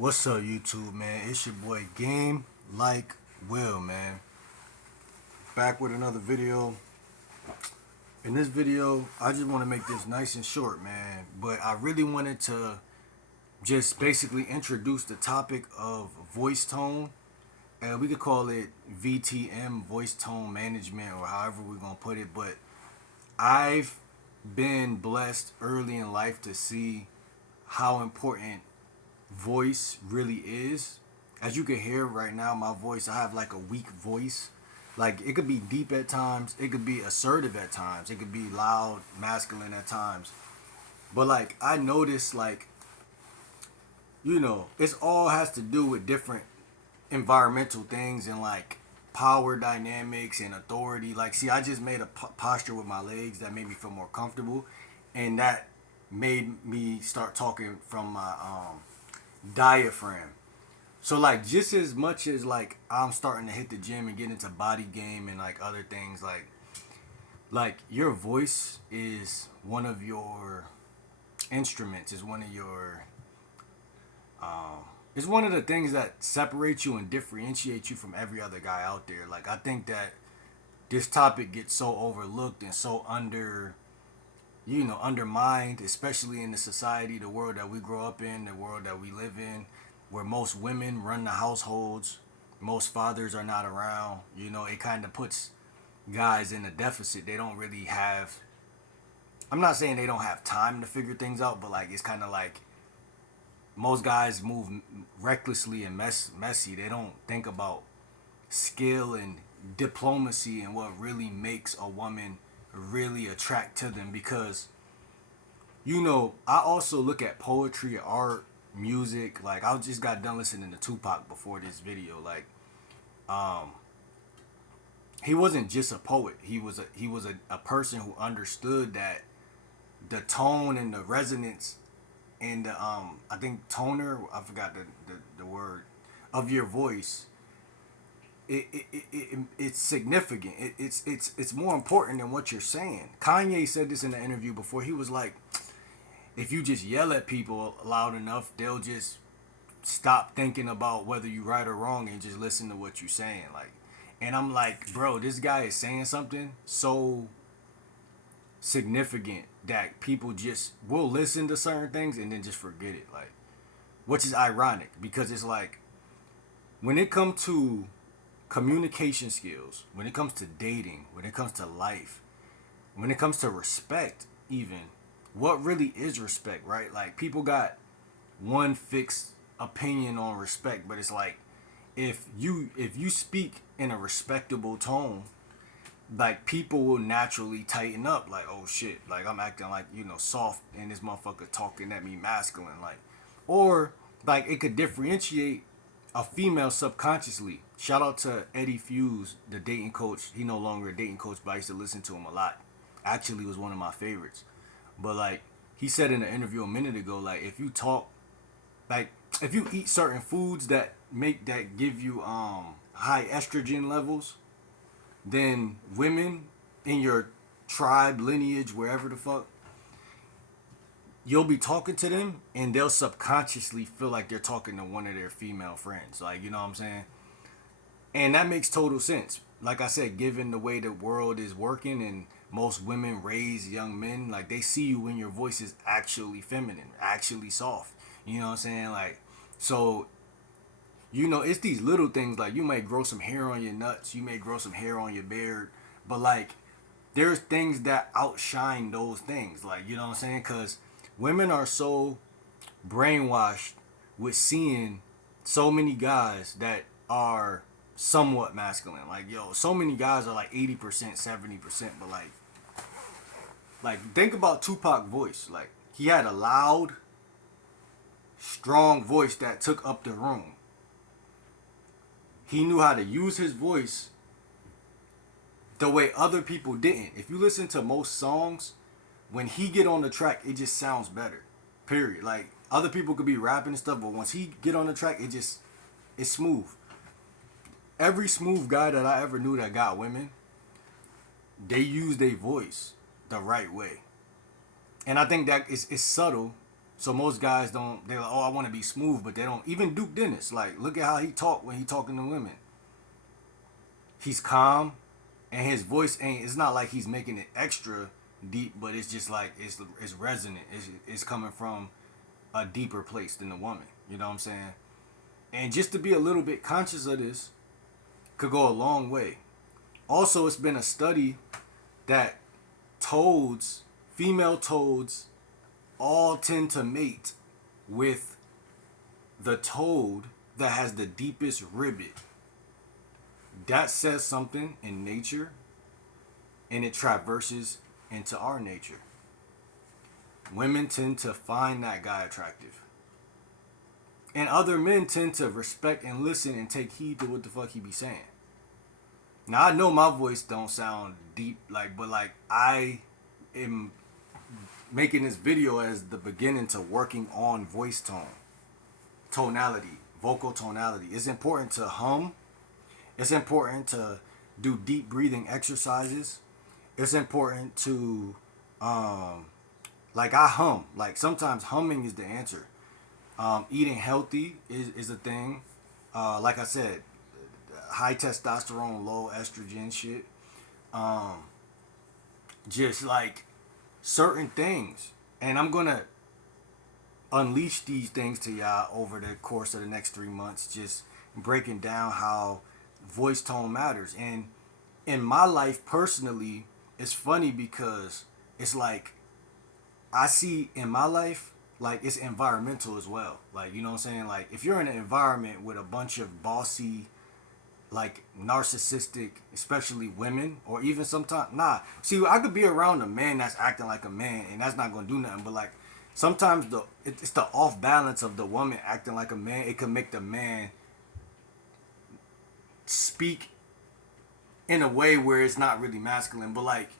What's up, YouTube, man? It's your boy Game Like Will, man. Back with another video. In this video, I just want to make this nice and short, man. But I really wanted to just basically introduce the topic of voice tone. And we could call it VTM, voice tone management, or however we're going to put it. But I've been blessed early in life to see how important voice really is. As you can hear right now, my voice, I have like a weak voice. Like it could be deep at times, it could be assertive at times, it could be loud, masculine at times. But like I noticed like, it's all has to do with different environmental things and like power dynamics and authority. Like see, I just made a posture with my legs that made me feel more comfortable, and that made me start talking from my diaphragm. So like just as much as like I'm starting to hit the gym and get into body game and like other things, like your voice is one of your instruments, is one of your it's one of the things that separates you and differentiates you from every other guy out there. Like I think that this topic gets so overlooked and so undermined, especially in the society, the world that we grow up in, the world that we live in, where most women run the households, most fathers are not around. It kind of puts guys in a deficit. They don't really have. I'm not saying they don't have time to figure things out, but like it's kind of like most guys move recklessly and messy. They don't think about skill and diplomacy and what really makes a woman really attract to them, because I also look at poetry, art, music. Like I just got done listening to Tupac before this video. Like he wasn't just a poet. He was a person who understood that the tone and the resonance and the I think toner, I forgot the word, of your voice, it's significant. It's more important than what you're saying. Kanye said this in an interview before. He was like, if you just yell at people loud enough, they'll just stop thinking about whether you're right or wrong and just listen to what you're saying. Like, and I'm like, bro, this guy is saying something so significant that people just will listen to certain things and then just forget it. Like, which is ironic, because it's like when it comes to communication skills, when it comes to dating, when it comes to life, when it comes to respect, even, what really is respect, right? Like people got one fixed opinion on respect, but it's like if you speak in a respectable tone, like people will naturally tighten up. Like, oh shit, like I'm acting like soft, and this motherfucker talking at me masculine, like, or like it could differentiate a female subconsciously. Shout out to Eddie Fuse, the dating coach. He no longer a dating coach, but I used to listen to him a lot. Actually, was one of my favorites. But like he said in an interview a minute ago, like if you talk, like if you eat certain foods that give you high estrogen levels, then women in your tribe, lineage, wherever the fuck, you'll be talking to them and they'll subconsciously feel like they're talking to one of their female friends. Like, you know what I'm saying? And that makes total sense. Like I said, given the way the world is working and most women raise young men, like they see you when your voice is actually feminine, actually soft. You know what I'm saying? Like, so, it's these little things. Like you may grow some hair on your nuts, you may grow some hair on your beard, but like there's things that outshine those things. Like, you know what I'm saying? Because women are so brainwashed with seeing so many guys that are somewhat masculine. Like, yo, so many guys are like 80%, 70%, but like think about Tupac voice. Like he had a loud, strong voice that took up the room. He knew how to use his voice the way other people didn't. If you listen to most songs, when he get on the track, it just sounds better. Period. Like other people could be rapping and stuff, but once he get on the track, it's smooth. Every smooth guy that I ever knew that got women, they use their voice the right way. And I think that it's subtle So most guys don't. They're like, oh, I want to be smooth, but they don't. Even Duke Dennis, like, look at how he talk when he talking to women. He's calm, and his voice ain't. It's not like he's making it extra deep, but it's just like it's resonant. It's coming from a deeper place than the woman. You know what I'm saying? And just to be a little bit conscious of this could go a long way. Also, it's been a study that toads, female toads, all tend to mate with the toad that has the deepest ribbit. That says something in nature, and it traverses into our nature. Women tend to find that guy attractive. And other men tend to respect and listen and take heed to what the fuck he be saying. Now I know my voice don't sound deep, like, but like I am making this video as the beginning to working on voice tone, tonality, vocal tonality. It's important to hum. It's important to do deep breathing exercises. It's important to, like I hum. Like sometimes humming is the answer. Eating healthy is a thing. Like I said, high testosterone, low estrogen shit. Just like certain things. And I'm going to unleash these things to y'all over the course of the next 3 months. Just breaking down how voice tone matters. And in my life personally, it's funny because it's like I see in my life, like it's environmental as well. Like, you know what I'm saying? Like if you're in an environment with a bunch of bossy, like narcissistic, especially women, or even sometimes, see, I could be around a man that's acting like a man and that's not gonna do nothing, but like sometimes it's the off balance of the woman acting like a man. It can make the man speak in a way where it's not really masculine, but like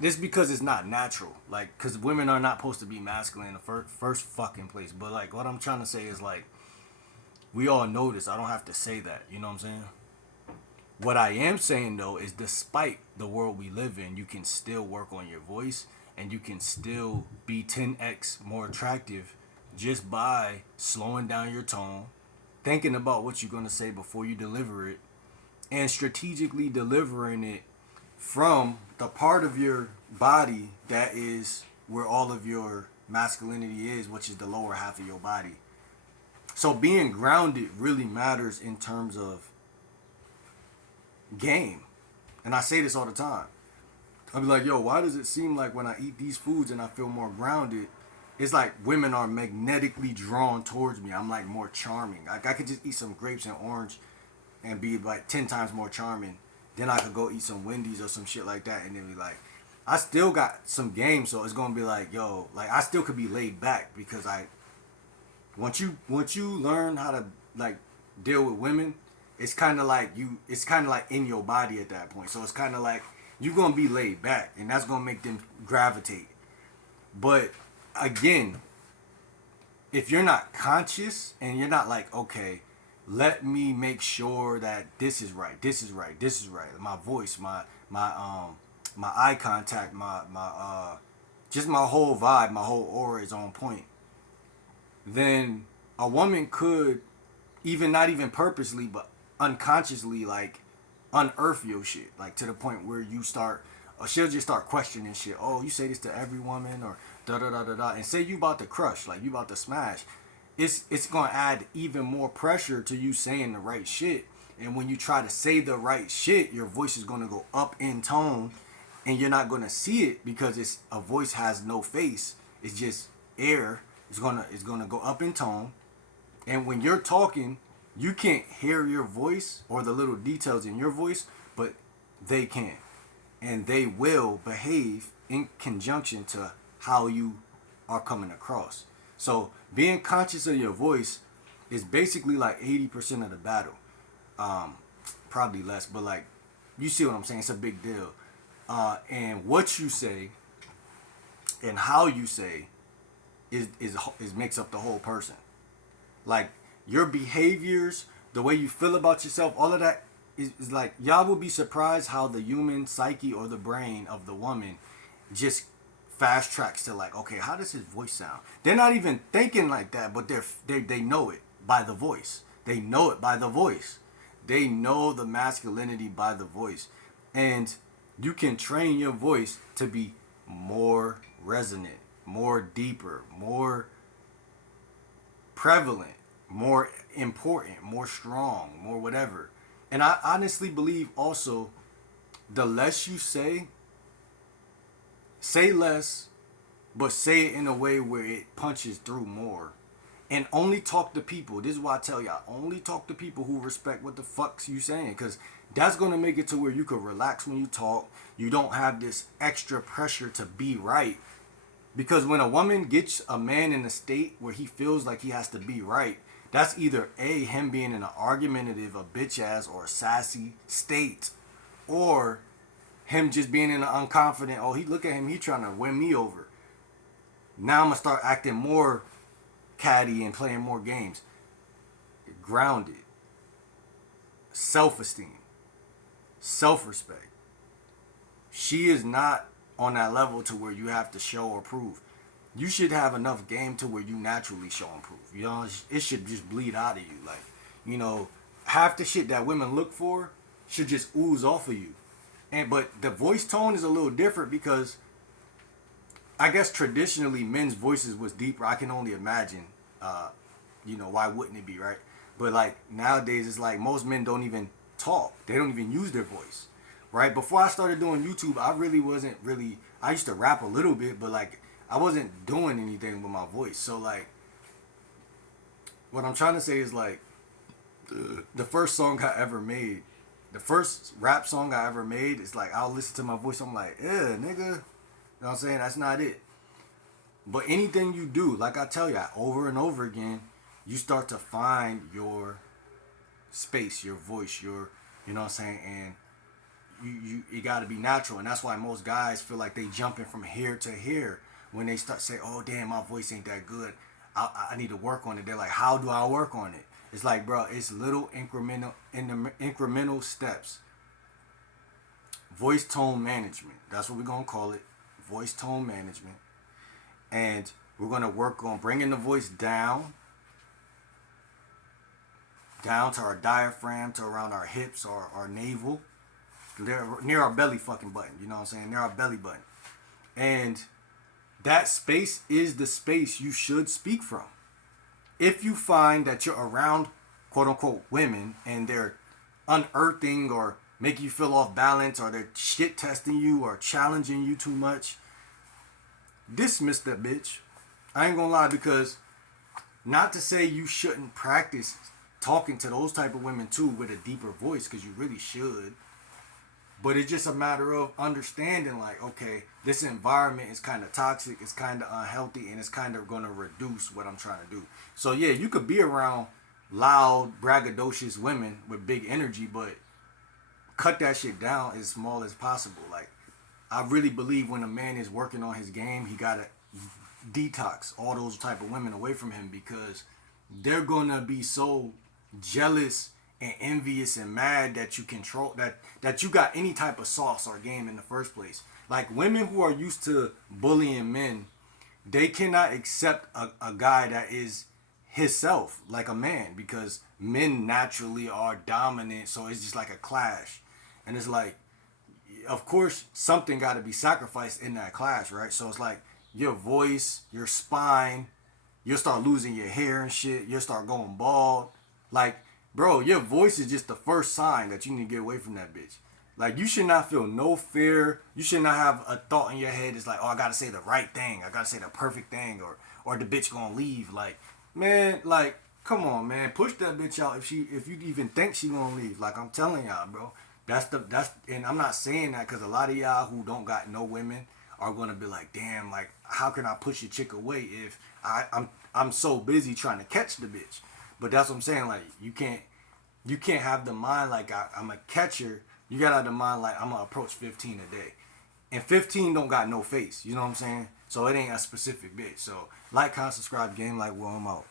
this because it's not natural, like because women are not supposed to be masculine in the first fucking place. But like what I'm trying to say is like we all know this. I don't have to say that, you know what I'm saying? What I am saying though is despite the world we live in, you can still work on your voice and you can still be 10x more attractive just by slowing down your tone, thinking about what you're going to say before you deliver it, and strategically delivering it from the part of your body that is where all of your masculinity is, which is the lower half of your body. So being grounded really matters in terms of game. And I say this all the time. I'll be like, yo, why does it seem like when I eat these foods and I feel more grounded, it's like women are magnetically drawn towards me. I'm like more charming. Like I could just eat some grapes and orange and be like 10 times more charming. Then I could go eat some Wendy's or some shit like that and then be like, I still got some game, so it's gonna be like, yo, like I still could be laid back because once you learn how to like deal with women, it's kind of like in your body at that point. So it's kind of like you're gonna be laid back, and that's gonna make them gravitate. But again, if you're not conscious and you're not like, okay, let me make sure that this is right, this is right, this is right. My voice, my eye contact, my just my whole vibe, my whole aura is on point. Then a woman could even not even purposely, but unconsciously like unearth your shit, like to the point where you start, or she'll just start questioning shit. Oh, you say this to every woman, or da da da da da, and say you about to crush, like you about to smash. It's gonna add even more pressure to you saying the right shit. And when you try to say the right shit, your voice is gonna go up in tone, and you're not gonna see it because it's a voice has no face. It's just air. It's gonna go up in tone, and when you're talking, you can't hear your voice or the little details in your voice, but they can. And they will behave in conjunction to how you are coming across. So being conscious of your voice is basically like 80% of the battle. Probably less, but like, you see what I'm saying? It's a big deal. And what you say and how you say is makes up the whole person. Like, your behaviors, the way you feel about yourself, all of that is like, y'all will be surprised how the human psyche or the brain of the woman just fast tracks to like, okay, how does his voice sound? They're not even thinking like that, but they know it by the voice. They know it by the voice. They know the masculinity by the voice. And you can train your voice to be more resonant, more deeper, more prevalent, more important, more strong, more whatever. And I honestly believe also the less you say less, but say it in a way where it punches through more. And only talk to people. This is why I tell y'all, only talk to people who respect what the fuck's you saying. Because that's going to make it to where you can relax when you talk. You don't have this extra pressure to be right. Because when a woman gets a man in a state where he feels like he has to be right, that's either A, him being in an argumentative, a bitch ass, or a sassy state, or him just being in an unconfident, oh, he look at him, he trying to win me over. Now I'm going to start acting more catty and playing more games. Grounded. Self-esteem. Self-respect. She is not on that level to where you have to show or prove. You should have enough game to where you naturally show and prove. You know, it should just bleed out of you. Like, you know, half the shit that women look for should just ooze off of you. But the voice tone is a little different because I guess traditionally men's voices was deeper. I can only imagine. You know, why wouldn't it be, right? But like nowadays, it's like most men don't even talk. They don't even use their voice, right? Before I started doing YouTube, I used to rap a little bit, but like I wasn't doing anything with my voice. So like, what I'm trying to say is like, the first song I ever made, the first rap song I ever made, is like I'll listen to my voice. I'm like, yeah, nigga. You know what I'm saying? That's not it. But anything you do, like I tell you, over and over again, you start to find your space, your voice, you know what I'm saying? And you got to be natural. And that's why most guys feel like they jumping from here to here when they start say, oh, damn, my voice ain't that good. I need to work on it. They're like, how do I work on it? It's like, bro, it's little incremental steps. Voice tone management. That's what we're going to call it. Voice tone management. And we're going to work on bringing the voice down to our diaphragm, to around our hips or our navel. They're near our belly fucking button. You know what I'm saying? Near our belly button. And that space is the space you should speak from. If you find that you're around quote unquote women and they're unearthing or make you feel off balance or they're shit testing you or challenging you too much, dismiss that bitch. I ain't gonna lie, because not to say you shouldn't practice talking to those type of women too with a deeper voice, because you really should. But it's just a matter of understanding, like, okay, this environment is kind of toxic, it's kind of unhealthy, and it's kind of going to reduce what I'm trying to do. So, yeah, you could be around loud, braggadocious women with big energy, but cut that shit down as small as possible. Like, I really believe when a man is working on his game, he got to detox all those type of women away from him, because they're going to be so jealous and envious and mad that you control that you got any type of sauce or game in the first place. Like, women who are used to bullying men, they cannot accept a guy that is himself, like a man, because men naturally are dominant, so it's just like a clash. And it's like, of course, something got to be sacrificed in that clash, right? So it's like your voice, your spine, you'll start losing your hair and shit, you'll start going bald. Like, bro, your voice is just the first sign that you need to get away from that bitch. Like, you should not feel no fear. You should not have a thought in your head. It's like, oh, I gotta say the right thing. I gotta say the perfect thing, or the bitch gonna leave. Like, man, like, come on, man, push that bitch out if you even think she gonna leave. Like, I'm telling y'all, bro, and I'm not saying that because a lot of y'all who don't got no women are gonna be like, damn, like, how can I push a chick away if I'm so busy trying to catch the bitch? But that's what I'm saying. Like, you can't have the mind like I'm a catcher. You gotta have the mind like I'm gonna approach 15 a day, and 15 don't got no face. You know what I'm saying? So it ain't a specific bitch. So like, comment, subscribe, game like, well, I'm out.